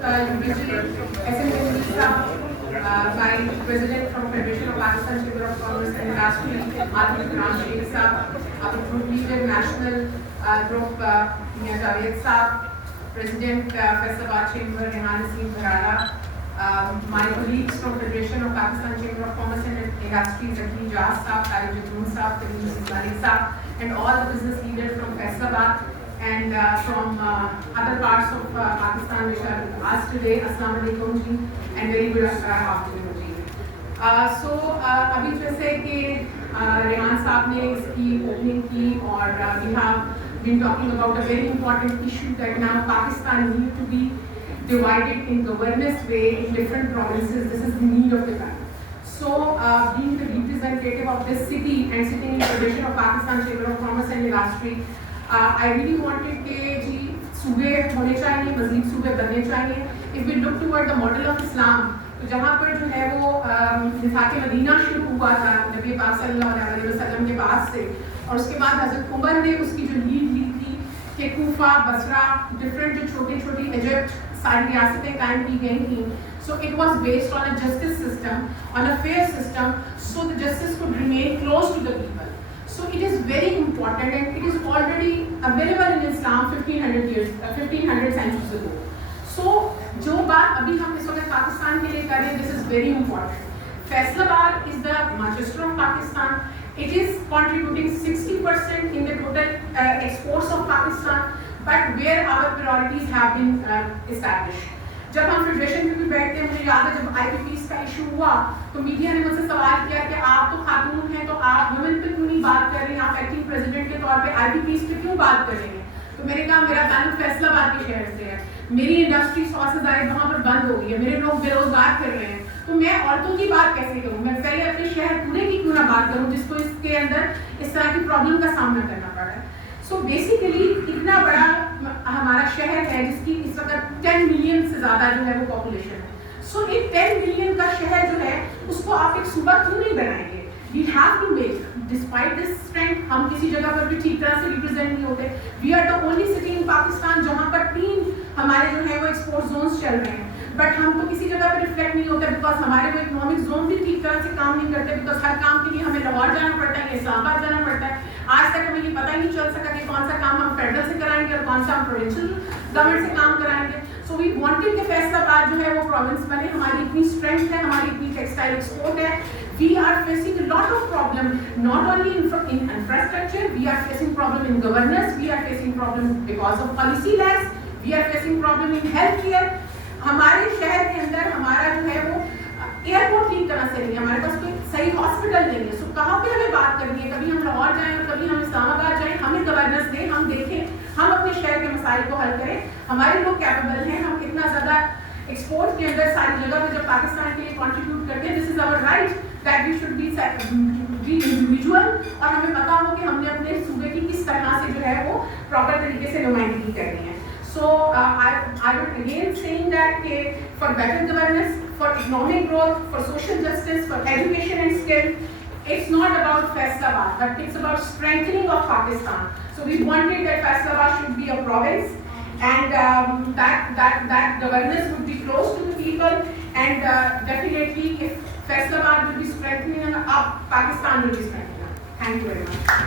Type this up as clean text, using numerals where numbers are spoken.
by President from Federation of Pakistan Chamber of Commerce and Industry, Atif Imran Sheikh Saab, our Group Leader National Group Mia Javed Saab, President Faisalabad Chamber Rehan Naseem Bharala, my colleagues from Federation of Pakistan Chamber of Commerce and Industry, Zakir Jas Saab, Tariq Jatoon Saab, Kareem Ismaili Saab, and all the business leaders from Faisalabad and from other parts of Pakistan which are with us today. Assalamu alaikum ji and very good afternoon ji. So अभी जैसे कि रेहान साहब ने इसकी opening की और we have been talking about a very important issue that now Pakistan need to be divided in governance way in different provinces. This is the need of the time. So being the representative of this city and sitting in the Federation of Pakistan Chamber of Commerce and Industry, I really wanted कि जी सूबे होने चाहिए, मज़ीद सूबे बनने चाहिए. If we look toward the model of Islam, तो जहाँ पर जो है वो मिसाक़ मदीना शुरू हुआ था नबी पाक सल्लल्लाहु अलैहि वसल्लम के पास से, और उसके बाद हज़रत उमर ने उसकी जो लीड ली थी कि कूफा, बसरा, डिफरेंट जो छोटी छोटी इजिप्ट सारी रियासतें कायम की गई थी. So it was based on a justice system, on a fair system, so the justice could remain close to the people. So it is very important and it is already available in Islam 1500 centuries ago. So जो बात अभी हम इस वक्त पाकिस्तान के लिए कर रहे हैं, this is very important. Faisalabad is the Manchester of Pakistan. It is contributing 60% in the total exports of Pakistan, but where our priorities have been established. जब हम फेडरेशन में भी बैठते हैं, मुझे याद है जब IPPs का इशू हुआ तो मीडिया ने मुझसे सवाल किया कि आप तो खातून हैं तो आप वुमेन पे क्यों नहीं बात कर रही हैं, आप एक्टिंग प्रेसिडेंट के तौर पे IPPs पे क्यों बात कर रही हैं. तो मैंने कहा मेरा ताल्लुक फैसलाबाद के शहर से है, मेरी इंडस्ट्री 100 से ज़ायद वहाँ पर बंद हो गई है, मेरे लोग बेरोजगार कर रहे हैं, तो मैं औरतों की बात कैसे करूँ. मैं पहले अपने शहर पूरे की क्यों ना बात करूँ जिसको इसके अंदर इस तरह की प्रॉब्लम का सामना करना पड़ा है. सो बेसिकली इतना बड़ा हमारा शहर है जिसकी इस वक्त 10 मिलियन से ज़्यादा जो है वो पॉपुलेशन है. सो एक 10 मिलियन का शहर जो है उसको आप एक सूबा क्यों नहीं बनाएंगे. We have to make despite this strength, हम किसी जगह पर भी ठीक तरह से रिप्रेजेंट नहीं होते. We are the only city in Pakistan जहाँ पर 3 हमारे जो है वो एक्सपोर्ट जोन्स चल रहे हैं, बट हम तो किसी जगह पर रिफ्लेक्ट नहीं होते बिकॉज हमारे वो इकोनॉमिक जोन भी ठीक तरह से काम नहीं करते. बिकॉज हर काम के लिए हमें लाहौर जाना पड़ता है, इस्लामाबाद जाना पड़ता है. आज तक हमें ये पता ही नहीं चल सका कि कौन सा काम हम फेडरल से कराएंगे और कौन सा हम प्रोविंशियल गवर्नमेंट से काम कराएंगे. सो वी वांटेड कि फैसलाबाद जो है वो प्रोविंस बने. हमारी इतनी स्ट्रेंथ है, हमारी इतनी टेक्सटाइल एक्सपोर्ट है. We are facing a lot of problem, not only in infrastructure, we are facing problem in governance, we are facing problem because of policy lags, we are facing problem in healthcare. हमारे शहर के अंदर हमारा जो है वो airport ठीक तरह से नहीं है, हमारे पास कोई सही हॉस्पिटल नहीं है. सो कहाँ पे हमें बात करनी है, कभी हम लाहौर जाएं और कभी हम इस्लामाबाद जाएं, हमें गवर्नेंस दें, हम देखें, हम अपने शहर के मसाइल को हल करें. हमारे लोग कैपेबल हैं, हम इतना ज़्यादा एक्सपोर्ट के अंदर सारी जगह पे जब पाकिस्तान के लिए कॉन्ट्रीब्यूट करते हैं, this is our right that we should be individual, और हमें पता हो कि हमने अपने सूबे की किस तरह से जो है वो प्रॉपर तरीके से नुमाइंदगी करनी है. So I would again saying that for better governance, for economic growth, for social justice, for education and skill, it's not about Faisalabad, but it's about strengthening of Pakistan. So we wanted that Faisalabad should be a province, and that governance would be close to the people, and definitely if Faisalabad will be strengthening up, Pakistan will be strengthening up. Thank you very much.